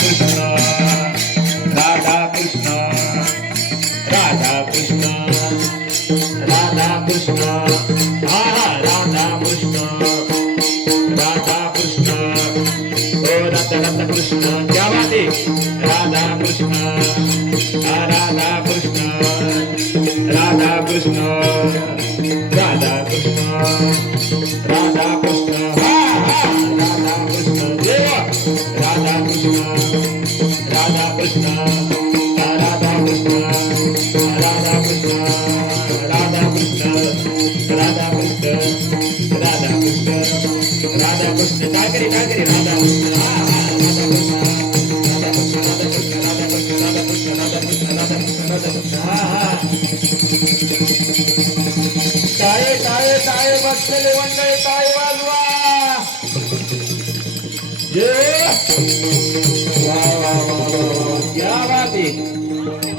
कृष्ण राधा कृष्ण राधा कृष्ण राधा कृष्ण हा राधा कृष्ण राधा कृष्ण ओ राधा राधा कृष्ण क्या बात है राधा कृष्ण राधा कृष्ण राधा कृष्ण राधा कृष्ण राधा कृष्ण राधा कृष्ण देवा राधा कृष्ण राधा कृष्ण राधा कृष्ण राधा कृष्ण राधा कृष्ण राधा कृष्ण राधा कृष्ण राधा कृष्ण टाकरी टाकरी राधा कृष्ण राधा कृष्ण राधा कृष्ण राधा कृष्ण राधा कृष्ण राधा कृष्ण राधा कृष्ण राधा कृष्ण राधा कृष्ण टाळे टाळे टाळे बसलेले मंडळी टाळे वाजवा ये वा वा वा वा क्या बात है